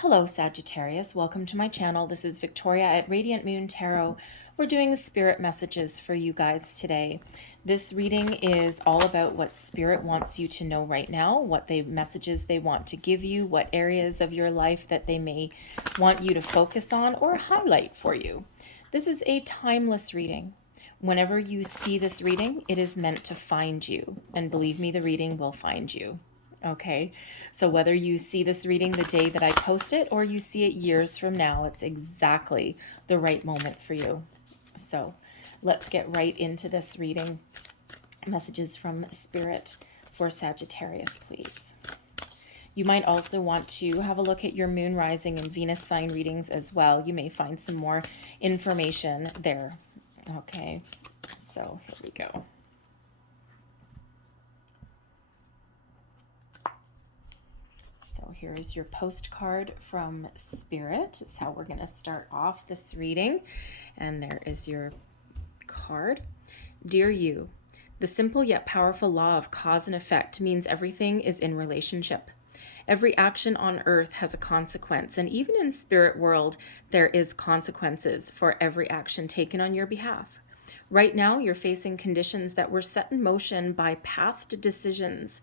Hello, Sagittarius. Welcome to my channel. This is Victoria at Radiant Moon Tarot. We're doing the spirit messages for you guys today. This reading is all about what spirit wants you to know right now, what messages they want to give you, what areas of your life that they may want you to focus on or highlight for you. This is a timeless reading. Whenever you see this reading, it is meant to find you. And believe me, the reading will find you. Okay, so whether you see this reading the day that I post it or you see it years from now, it's exactly the right moment for you. So let's get right into this reading. Messages from Spirit for Sagittarius, please. You might also want to have a look at your moon, rising, and Venus sign readings as well. You may find some more information there. Okay, so here we go. So here is your postcard from Spirit. Is how we're going to start off this reading. And there is your card. Dear you, the simple yet powerful law of cause and effect means everything is in relationship. Every action on earth has a consequence, and even in spirit world, there is consequences for every action taken on your behalf. Right now, you're facing conditions that were set in motion by past decisions.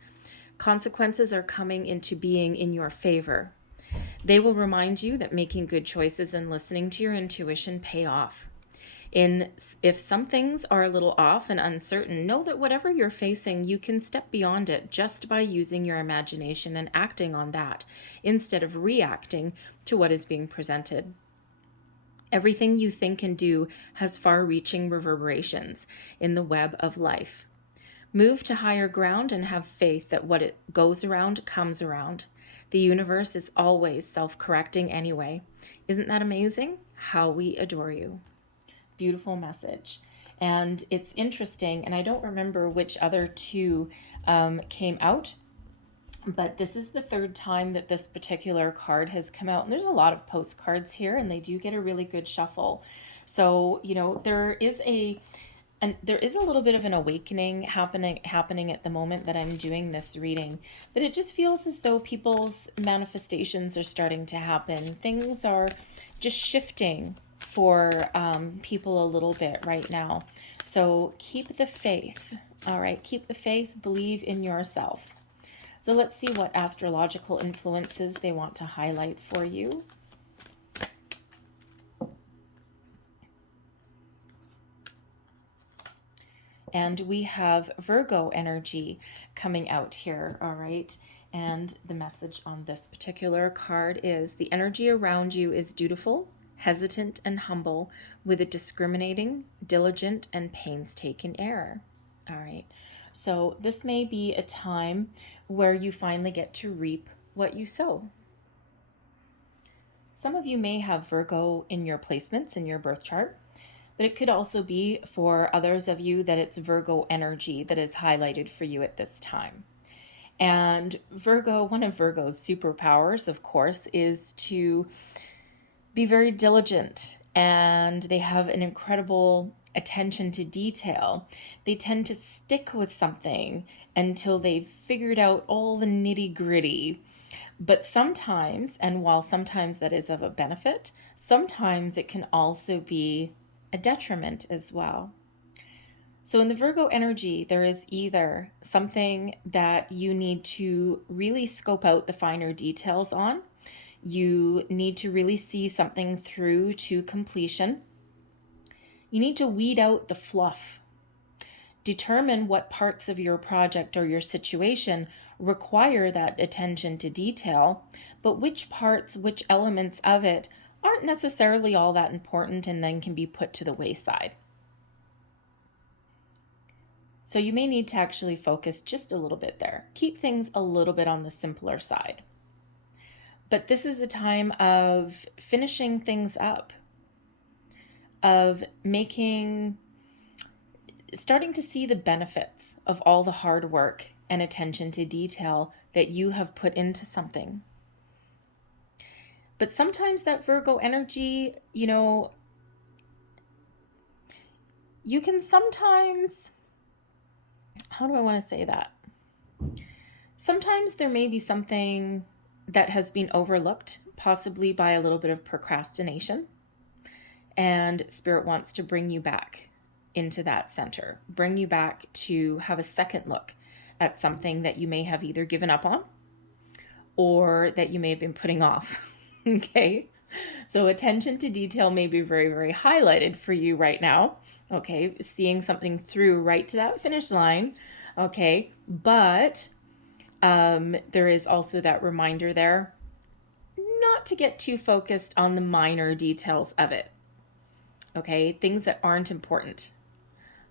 Consequences are coming into being in your favor. They will remind you that making good choices and listening to your intuition pay off. If some things are a little off and uncertain, know that whatever you're facing, you can step beyond it just by using your imagination and acting on that, instead of reacting to what is being presented. Everything you think and do has far-reaching reverberations in the web of life. Move to higher ground and have faith that what it goes around comes around. The universe is always self-correcting anyway. Isn't that amazing? How we adore you. Beautiful message. And it's interesting, and I don't remember which other two came out, but this is the third time that this particular card has come out. And there's a lot of postcards here, and they do get a really good shuffle. So, you know, there is a little bit of an awakening happening at the moment that I'm doing this reading, but it just feels as though people's manifestations are starting to happen. Things are just shifting for people a little bit right now. So keep the faith. All right, keep the faith, believe in yourself. So let's see what astrological influences they want to highlight for you. And we have Virgo energy coming out here, all right? And the message on this particular card is the energy around you is dutiful, hesitant, and humble, with a discriminating, diligent, and painstaking air. All right, so this may be a time where you finally get to reap what you sow. Some of you may have Virgo in your placements in your birth chart, but it could also be for others of you that it's Virgo energy that is highlighted for you at this time. And Virgo, one of Virgo's superpowers, of course, is to be very diligent, and they have an incredible attention to detail. They tend to stick with something until they've figured out all the nitty-gritty. But sometimes, and while sometimes that is of a benefit, sometimes it can also be a detriment as well. So in the Virgo energy, there is either something that you need to really scope out the finer details on. You need to really see something through to completion. You need to weed out the fluff. Determine what parts of your project or your situation require that attention to detail, but which parts, which elements of it aren't necessarily all that important and then can be put to the wayside. So you may need to actually focus just a little bit there. Keep things a little bit on the simpler side. But this is a time of finishing things up, of starting to see the benefits of all the hard work and attention to detail that you have put into something. But sometimes that Virgo energy, you know, you can sometimes, how do I want to say that? Sometimes there may be something that has been overlooked possibly by a little bit of procrastination. And Spirit wants to bring you back into that center, bring you back to have a second look at something that you may have either given up on or that you may have been putting off. Okay. So attention to detail may be very, very highlighted for you right now. Okay. Seeing something through right to that finish line. Okay. But there is also that reminder there not to get too focused on the minor details of it. Okay. Things that aren't important.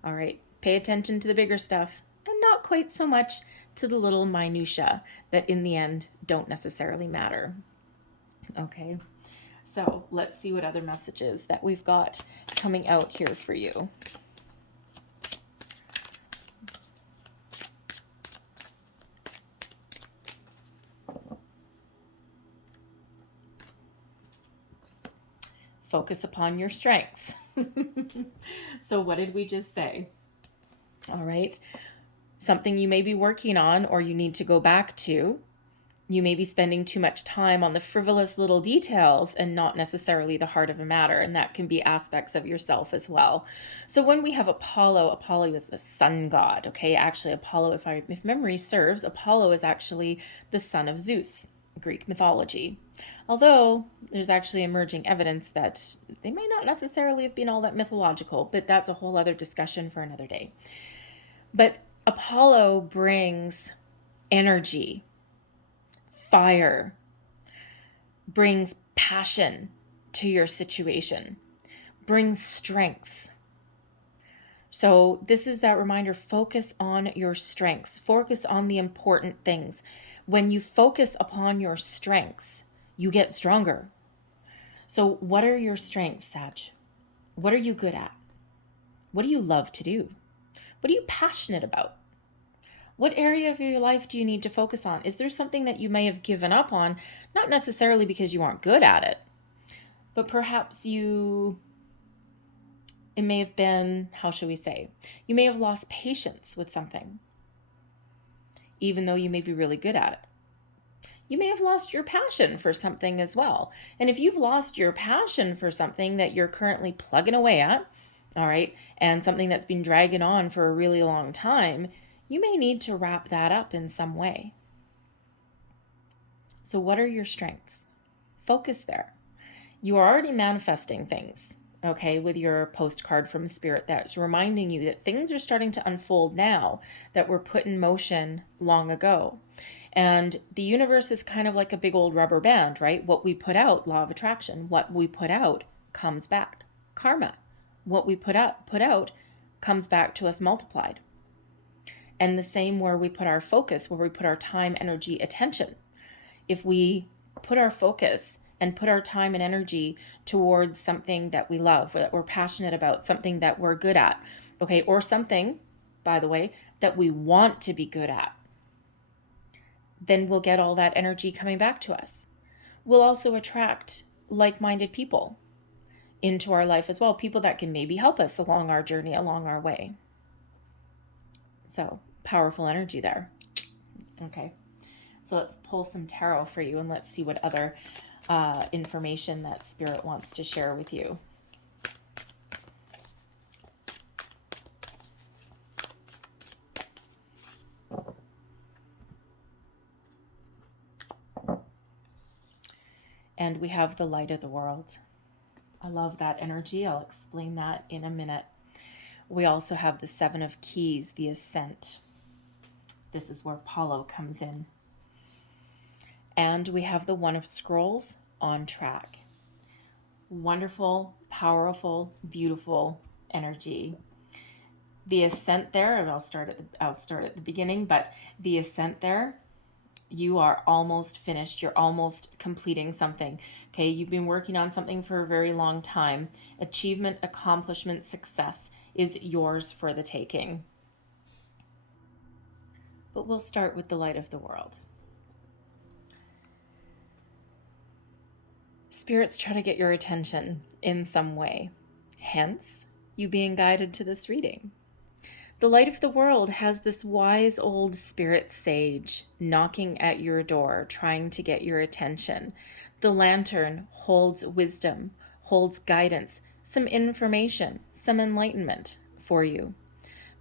All right. Pay attention to the bigger stuff and not quite so much to the little minutia that in the end don't necessarily matter. Okay. So let's see what other messages that we've got coming out here for you. Focus upon your strengths. So what did we just say? All right. Something you may be working on or you need to go back to. You may be spending too much time on the frivolous little details and not necessarily the heart of a matter. And that can be aspects of yourself as well. So when we have Apollo is the sun god. Okay. Actually, Apollo, if memory serves, Apollo is actually the son of Zeus, Greek mythology. Although there's actually emerging evidence that they may not necessarily have been all that mythological, but that's a whole other discussion for another day. But Apollo brings energy, fire, brings passion to your situation, brings strengths. So this is that reminder, focus on your strengths, focus on the important things. When you focus upon your strengths, you get stronger. So what are your strengths, Sag? What are you good at? What do you love to do? What are you passionate about? What area of your life do you need to focus on? Is there something that you may have given up on, not necessarily because you aren't good at it, but perhaps it may have been, how shall we say, you may have lost patience with something, even though you may be really good at it. You may have lost your passion for something as well. And if you've lost your passion for something that you're currently plugging away at, all right, and something that's been dragging on for a really long time, you may need to wrap that up in some way. So what are your strengths? Focus there. You are already manifesting things, okay, with your postcard from Spirit that's reminding you that things are starting to unfold now that were put in motion long ago. And the universe is kind of like a big old rubber band, right? What we put out, law of attraction, what we put out comes back. Karma. What we put out comes back to us multiplied. And the same where we put our focus, where we put our time, energy, attention. If we put our focus and put our time and energy towards something that we love, or that we're passionate about, something that we're good at, okay, or something, by the way, that we want to be good at, then we'll get all that energy coming back to us. We'll also attract like-minded people into our life as well, people that can maybe help us along our journey, along our way. So, powerful energy there. Okay, so let's pull some tarot for you and let's see what other information that Spirit wants to share with you. And we have the light of the world. I love that energy. I'll explain that in a minute. We also have the Seven of Keys, the Ascent. This is where Apollo comes in. And we have the One of Scrolls, on track. Wonderful, powerful, beautiful energy. The Ascent there, and I'll start at the beginning, but the Ascent there, you are almost finished. You're almost completing something. Okay, you've been working on something for a very long time. Achievement, accomplishment, success is yours for the taking. But we'll start with the light of the world. Spirits try to get your attention in some way. Hence, you being guided to this reading. The light of the world has this wise old spirit sage knocking at your door, trying to get your attention. The lantern holds wisdom, holds guidance, some information, some enlightenment for you.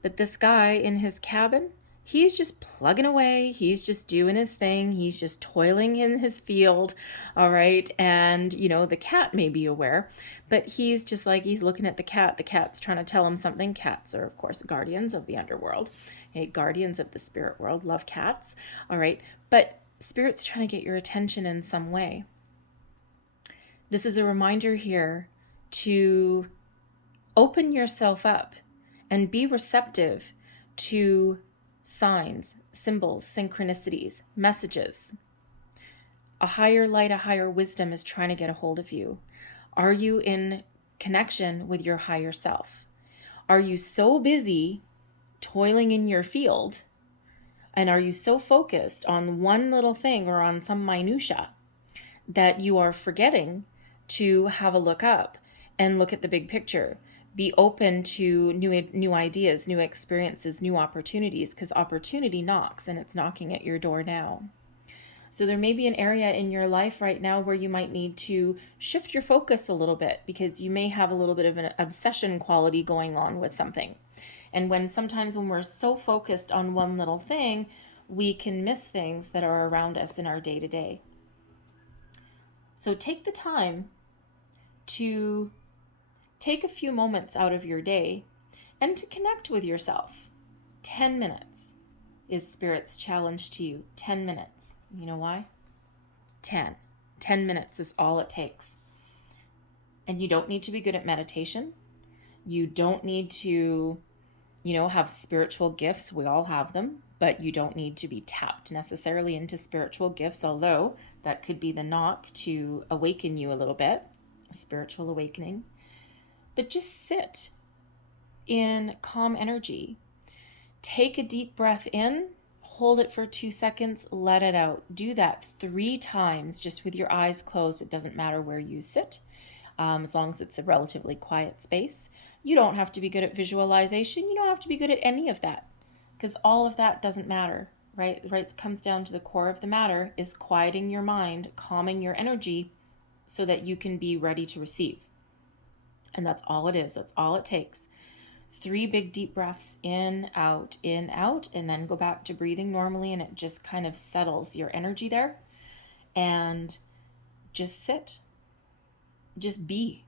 But this guy in his cabin, he's just plugging away. He's just doing his thing. He's just toiling in his field. All right. And, you know, the cat may be aware, but he's just like, he's looking at the cat. The cat's trying to tell him something. Cats are, of course, guardians of the underworld. Okay, guardians of the spirit world. Love cats. All right. But spirit's trying to get your attention in some way. This is a reminder here to open yourself up and be receptive to signs, symbols, synchronicities, messages. A higher light, a higher wisdom is trying to get a hold of you. Are you in connection with your higher self? Are you so busy toiling in your field, and are you so focused on one little thing or on some minutia that you are forgetting to have a look up and look at the big picture? Be open to new ideas, new experiences, new opportunities, because opportunity knocks, and it's knocking at your door now. So there may be an area in your life right now where you might need to shift your focus a little bit, because you may have a little bit of an obsession quality going on with something. And sometimes when we're so focused on one little thing, we can miss things that are around us in our day-to-day. So take the time to take a few moments out of your day and to connect with yourself. 10 minutes is Spirit's challenge to you. 10 minutes. You know why? 10. 10 minutes is all it takes. And you don't need to be good at meditation. You don't need to, have spiritual gifts. We all have them, but you don't need to be tapped necessarily into spiritual gifts, although that could be the knock to awaken you a little bit, a spiritual awakening. But just sit in calm energy. Take a deep breath in, hold it for 2 seconds, let it out. Do that 3 times just with your eyes closed. It doesn't matter where you sit, as long as it's a relatively quiet space. You don't have to be good at visualization. You don't have to be good at any of that, because all of that doesn't matter, right? It comes down to the core of the matter is quieting your mind, calming your energy so that you can be ready to receive. And that's all it is. That's all it takes. 3 big deep breaths in, out, and then go back to breathing normally, and it just kind of settles your energy there. And just sit. Just be.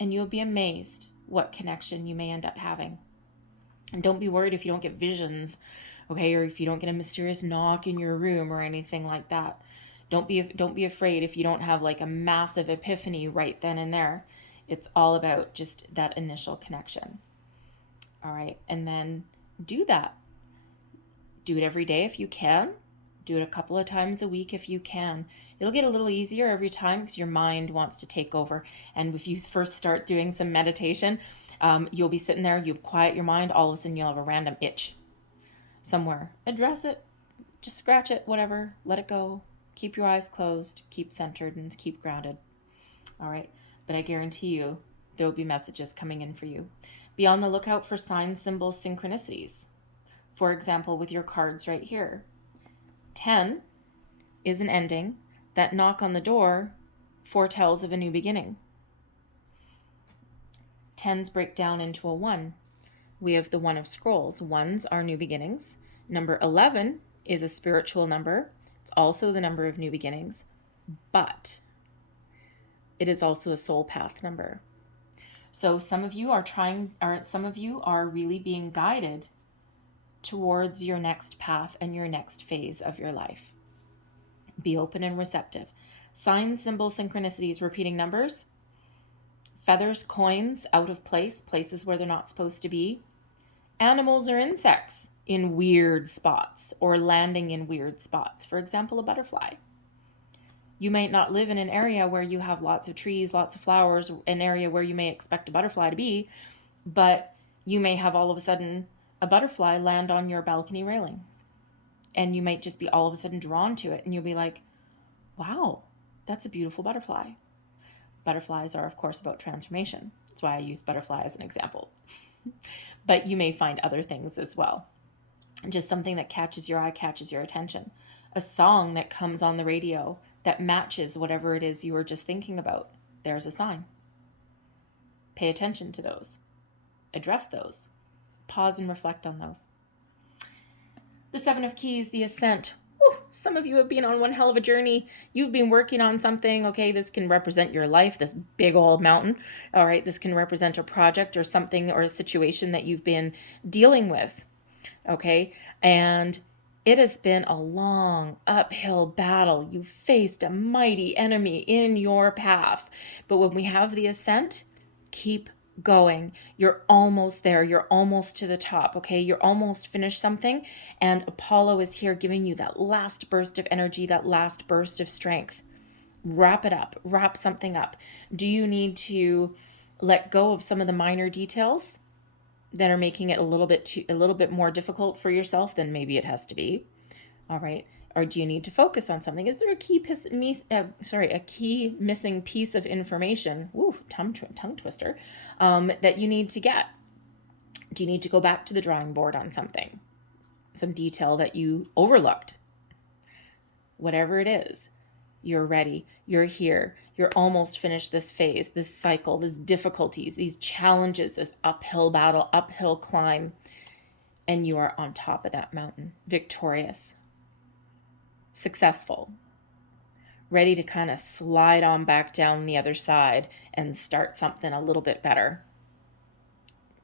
And you'll be amazed what connection you may end up having. And don't be worried if you don't get visions, okay, or if you don't get a mysterious knock in your room or anything like that. Don't be afraid if you don't have like a massive epiphany right then and there. It's all about just that initial connection. All right, and then do that. Do it every day if you can. Do it a couple of times a week if you can. It'll get a little easier every time because your mind wants to take over. And if you first start doing some meditation, you'll be sitting there, you quiet your mind, all of a sudden you'll have a random itch somewhere. Address it, just scratch it, whatever, let it go. Keep your eyes closed, keep centered, and keep grounded. All right, but I guarantee you there will be messages coming in for you. Be on the lookout for signs, symbols, synchronicities. For example, with your cards right here. 10 is an ending. That knock on the door foretells of a new beginning. 10s break down into a 1. We have the 1 of scrolls. 1s are new beginnings. Number 11 is a spiritual number. It's also the number of new beginnings, but it is also a soul path number. So some of you are really being guided towards your next path and your next phase of your life. Be open and receptive. Signs, symbols, synchronicities, repeating numbers, feathers, coins out of place, places where they're not supposed to be, animals or insects in weird spots or landing in weird spots. For example, a butterfly. You might not live in an area where you have lots of trees, lots of flowers, an area where you may expect a butterfly to be, but you may have all of a sudden a butterfly land on your balcony railing. And you might just be all of a sudden drawn to it, and you'll be like, wow, that's a beautiful butterfly. Butterflies are, of course, about transformation. That's why I use butterfly as an example. But you may find other things as well. Just something that catches your eye, catches your attention. A song that comes on the radio that matches whatever it is you were just thinking about. There's a sign. Pay attention to those. Address those. Pause and reflect on those. The Seven of Keys, the Ascent. Whew, some of you have been on one hell of a journey. You've been working on something. Okay, this can represent your life, this big old mountain. All right, this can represent a project or something or a situation that you've been dealing with. Okay, and it has been a long uphill battle. You've faced a mighty enemy in your path. But when we have the ascent, keep going. You're almost there. You're almost to the top. Okay, you're almost finished something. And Apollo is here giving you that last burst of energy, that last burst of strength. Wrap it up. Wrap something up. Do you need to let go of some of the minor details that are making it a little bit more difficult for yourself than maybe it has to be? All right. Or do you need to focus on something? Is there a key missing piece of information? Ooh, tongue twister. That you need to get? Do you need to go back to the drawing board on something? Some detail that you overlooked? Whatever it is, you're ready. You're here. You're almost finished this phase, this cycle, these difficulties, these challenges, this uphill battle, uphill climb. And you are on top of that mountain, victorious, successful, ready to kind of slide on back down the other side and start something a little bit better.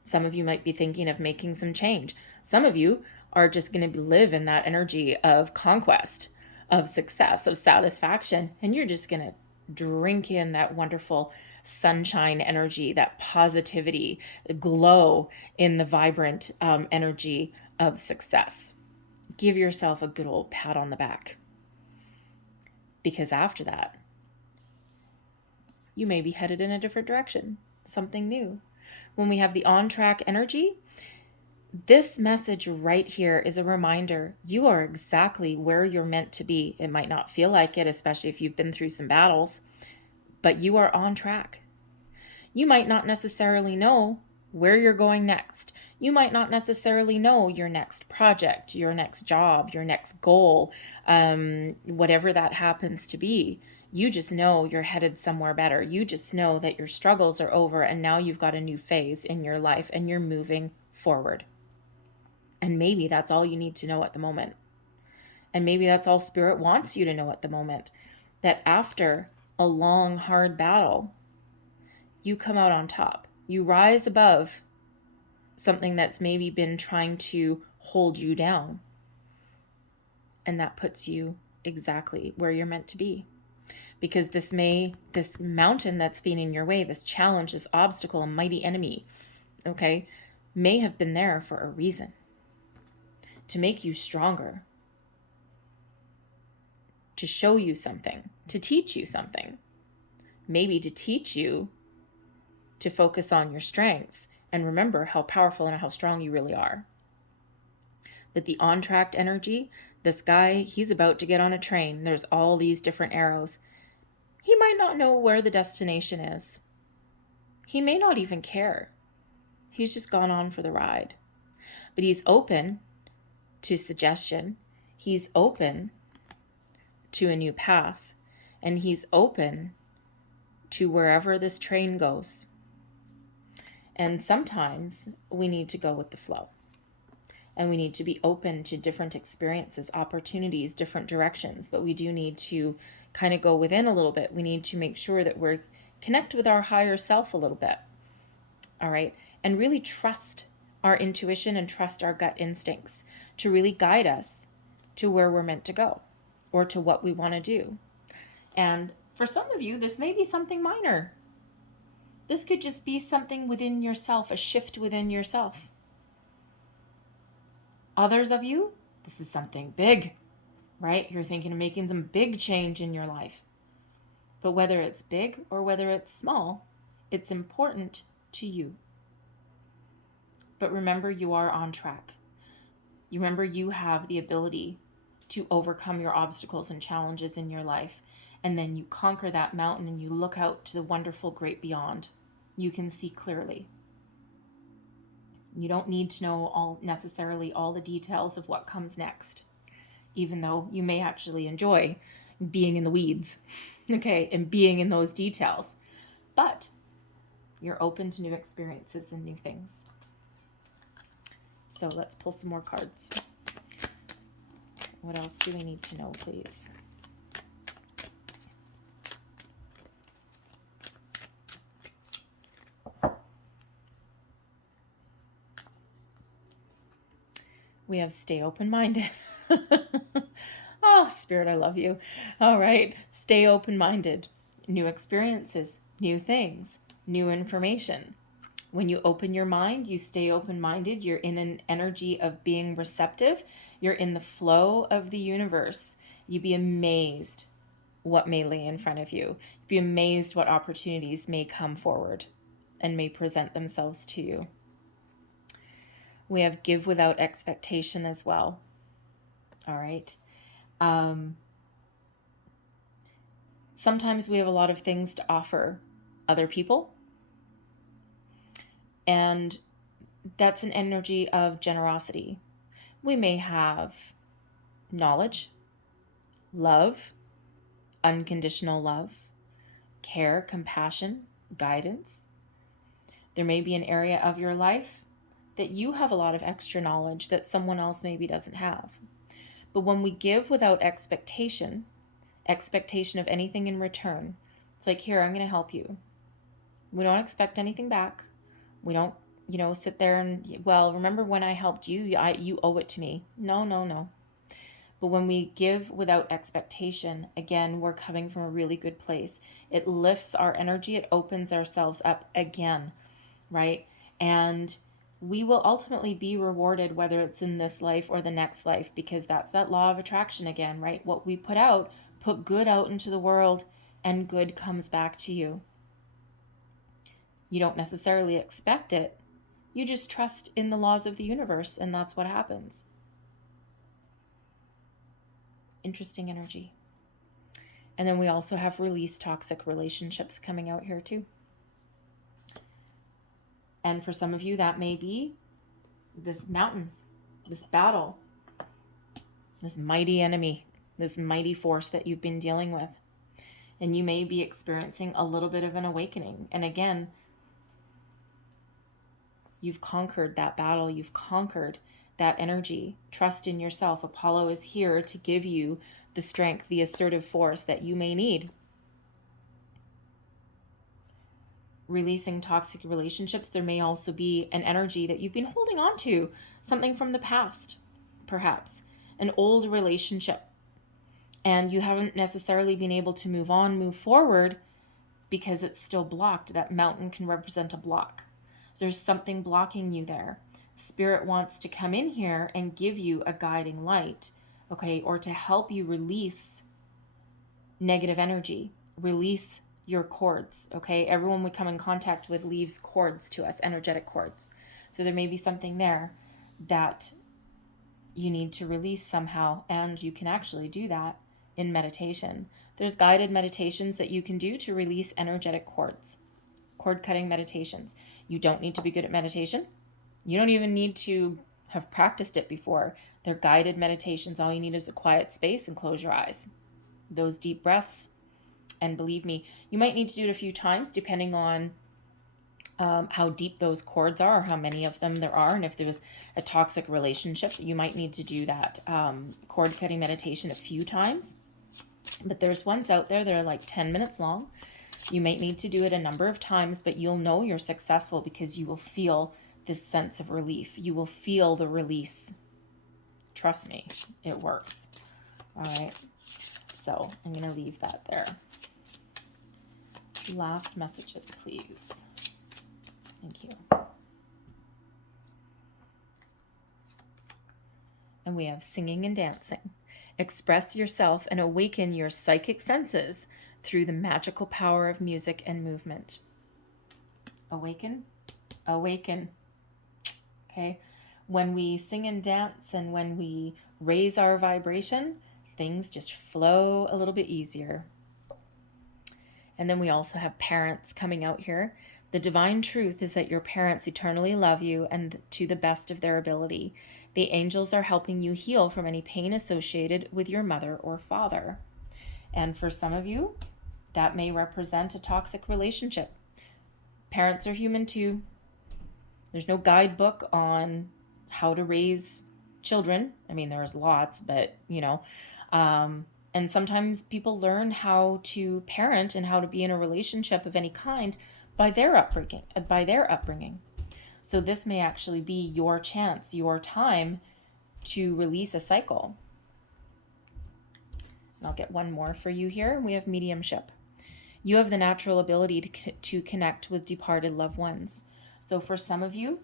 Some of you might be thinking of making some change. Some of you are just going to live in that energy of conquest, of success, of satisfaction, and you're just going to drink in that wonderful sunshine energy, that positivity, glow in the vibrant energy of success. Give yourself a good old pat on the back. Because after that, you may be headed in a different direction, something new. When we have the on-track energy, this message right here is a reminder you are exactly where you're meant to be. It might not feel like it, especially if you've been through some battles, but you are on track. You might not necessarily know where you're going next. You might not necessarily know your next project, your next job, your next goal, whatever that happens to be. You just know you're headed somewhere better. You just know that your struggles are over and now you've got a new phase in your life and you're moving forward. And maybe that's all you need to know at the moment. And maybe that's all Spirit wants you to know at the moment. That after a long, hard battle, you come out on top. You rise above something that's maybe been trying to hold you down. And that puts you exactly where you're meant to be. Because this mountain that's been in your way, this challenge, this obstacle, a mighty enemy, okay, may have been there for a reason. To make you stronger. To show you something. To teach you something. Maybe to teach you to focus on your strengths and remember how powerful and how strong you really are. But the on-track energy, this guy, he's about to get on a train. There's all these different arrows. He might not know where the destination is. He may not even care. He's just gone on for the ride. But he's open to suggestion. He's open to a new path. And he's open to wherever this train goes. And sometimes we need to go with the flow. And we need to be open to different experiences, opportunities, different directions. But we do need to kind of go within a little bit. We need to make sure that we're connect with our higher self a little bit. All right. And really trust our intuition and trust our gut instincts to really guide us to where we're meant to go or to what we want to do. And for some of you, this may be something minor. This could just be something within yourself, a shift within yourself. Others of you, this is something big, right? You're thinking of making some big change in your life. But whether it's big or whether it's small, it's important to you. But remember, you are on track. You remember you have the ability to overcome your obstacles and challenges in your life. And then you conquer that mountain and you look out to the wonderful great beyond. You can see clearly. You don't need to know necessarily all the details of what comes next, even though you may actually enjoy being in the weeds, okay, and being in those details. But you're open to new experiences and new things. So let's pull some more cards. What else do we need to know, please? We have stay open-minded. Oh, Spirit, I love you. All right. Stay open-minded. New experiences, new things, new information. When you open your mind, you stay open-minded. You're in an energy of being receptive. You're in the flow of the universe. You'd be amazed what may lay in front of you. You'd be amazed what opportunities may come forward and may present themselves to you. We have give without expectation as well. All right. Sometimes we have a lot of things to offer other people. And that's an energy of generosity. We may have knowledge, love, unconditional love, care, compassion, guidance. There may be an area of your life that you have a lot of extra knowledge that someone else maybe doesn't have. But when we give without expectation of anything in return, it's like, here, I'm going to help you. We don't expect anything back. We don't, sit there and, well, remember when I helped you, you owe it to me. No. But when we give without expectation, again, we're coming from a really good place. It lifts our energy. It opens ourselves up again, right? And we will ultimately be rewarded, whether it's in this life or the next life, because that's that law of attraction again, right? What we put out, put good out into the world, and good comes back to you. You don't necessarily expect it. You just trust in the laws of the universe, and that's what happens. Interesting energy. And then we also have release toxic relationships coming out here too. And for some of you, that may be this mountain, this battle, this mighty enemy, this mighty force that you've been dealing with. And you may be experiencing a little bit of an awakening. And again, you've conquered that battle. You've conquered that energy. Trust in yourself. Apollo is here to give you the strength, the assertive force that you may need. Releasing toxic relationships, there may also be an energy that you've been holding on to, something from the past, perhaps, an old relationship, and you haven't necessarily been able to move forward because it's still blocked. That mountain can represent a block. So there's something blocking you there. Spirit wants to come in here and give you a guiding light, okay, or to help you release negative energy, release your cords, okay? Everyone we come in contact with leaves cords to us, energetic cords. So there may be something there that you need to release somehow, and you can actually do that in meditation. There's guided meditations that you can do to release energetic cords, cord cutting meditations. You don't need to be good at meditation. You don't even need to have practiced it before. They're guided meditations. All you need is a quiet space and close your eyes. Those deep breaths. And believe me, you might need to do it a few times depending on how deep those cords are, or how many of them there are. And if there was a toxic relationship, you might need to do that cord cutting meditation a few times. But there's ones out there that are like 10 minutes long. You might need to do it a number of times, but you'll know you're successful because you will feel this sense of relief. You will feel the release. Trust me, it works. All right. So I'm going to leave that there. Last messages, please. Thank you. And we have singing and dancing. Express yourself and awaken your psychic senses through the magical power of music and movement. Awaken, awaken. Okay? When we sing and dance and when we raise our vibration, things just flow a little bit easier. And then we also have parents coming out here. The divine truth is that your parents eternally love you and to the best of their ability. The angels are helping you heal from any pain associated with your mother or father. And for some of you, that may represent a toxic relationship. Parents are human too. There's no guidebook on how to raise children. I mean, there's lots, but and sometimes people learn how to parent and how to be in a relationship of any kind by their upbringing. So this may actually be your chance, your time to release a cycle. I'll get one more for you here. We have mediumship. You have the natural ability to connect with departed loved ones. So for some of you,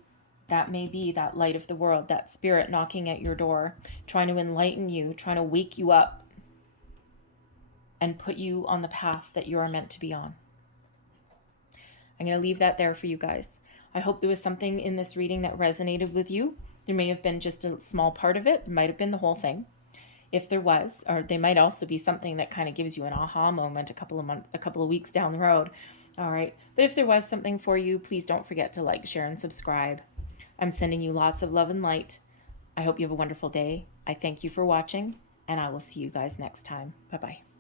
that may be that light of the world, that spirit knocking at your door, trying to enlighten you, trying to wake you up and put you on the path that you are meant to be on. I'm going to leave that there for you guys. I hope there was something in this reading that resonated with you. There may have been just a small part of it. It might have been the whole thing. If there was, or they might also be something that kind of gives you an aha moment a couple of weeks down the road. All right. But if there was something for you, please don't forget to like, share, and subscribe. I'm sending you lots of love and light. I hope you have a wonderful day. I thank you for watching, and I will see you guys next time. Bye-bye.